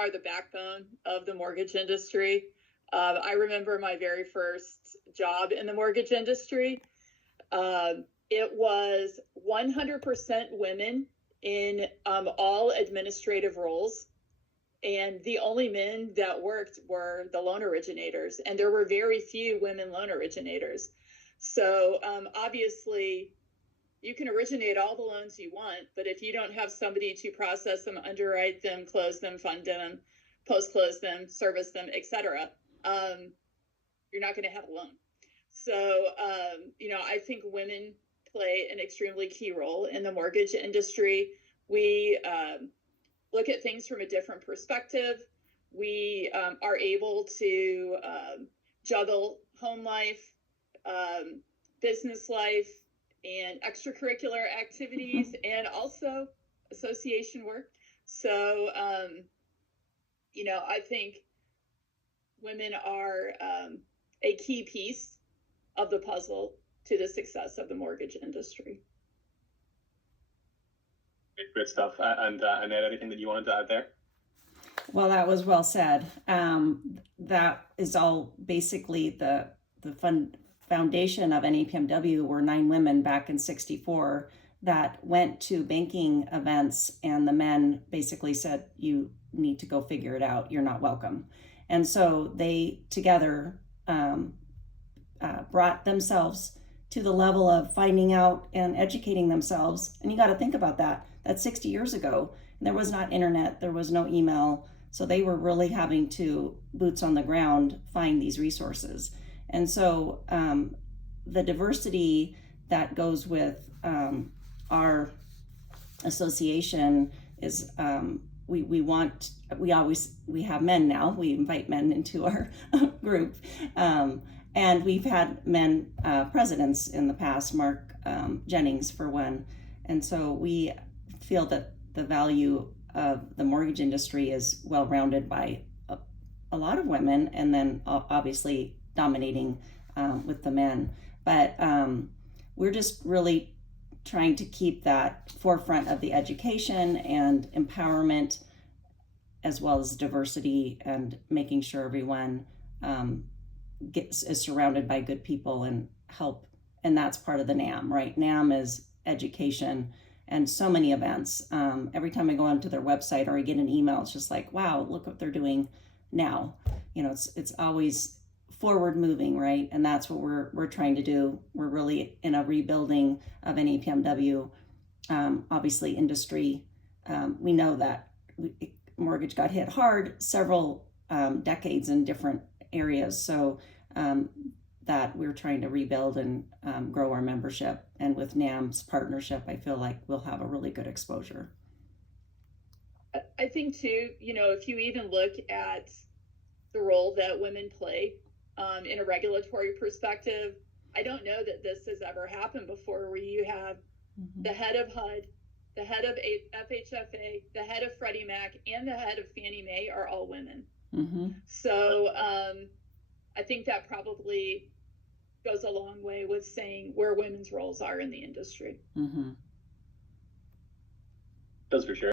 are the backbone of the mortgage industry. I remember my very first job in the mortgage industry. It was 100% women in all administrative roles. And the only men that worked were the loan originators. And there were very few women loan originators. So obviously, you can originate all the loans you want, but if you don't have somebody to process them, underwrite them, close them, fund them, post-close them, service them, etc., you're not going to have a loan. So, I think women play an extremely key role in the mortgage industry. We look at things from a different perspective. We are able to juggle home life, business life, and extracurricular activities, and also association work. So, I think women are a key piece of the puzzle to the success of the mortgage industry. Great stuff. And Annette, anything that you wanted to add there? Well, that was well said. That is all basically the foundation of NAPMW were 9 women back in '64 that went to banking events, and the men basically said, you need to go figure it out. You're not welcome. And so they together brought themselves to the level of finding out and educating themselves. And you got to think about that. That's 60 years ago. There was not internet. There was no email. So they were really having to, boots on the ground, find these resources. And so the diversity that goes with our association is we have men now. We invite men into our group. And we've had men presidents in the past, Mark Jennings for one. And so we feel that the value of the mortgage industry is well-rounded by a lot of women, and then obviously dominating with the men. But we're just really trying to keep that forefront of the education and empowerment, as well as diversity, and making sure everyone is surrounded by good people and help. And that's part of the NAMB, right? NAMB is education and so many events. Every time I go onto their website or I get an email, it's just like, wow, look what they're doing now. It's always forward moving, right? And that's what we're trying to do. We're really in a rebuilding of NAPMW. Obviously, industry, we know that mortgage got hit hard several decades in different areas. So that we're trying to rebuild and grow our membership. And with NAMB's partnership, I feel like we'll have a really good exposure. I think too, if you even look at the role that women play in a regulatory perspective, I don't know that this has ever happened before, where you have the head of HUD, the head of FHFA, the head of Freddie Mac, and the head of Fannie Mae are all women. So I think that probably goes a long way with saying where women's roles are in the industry. Does for sure.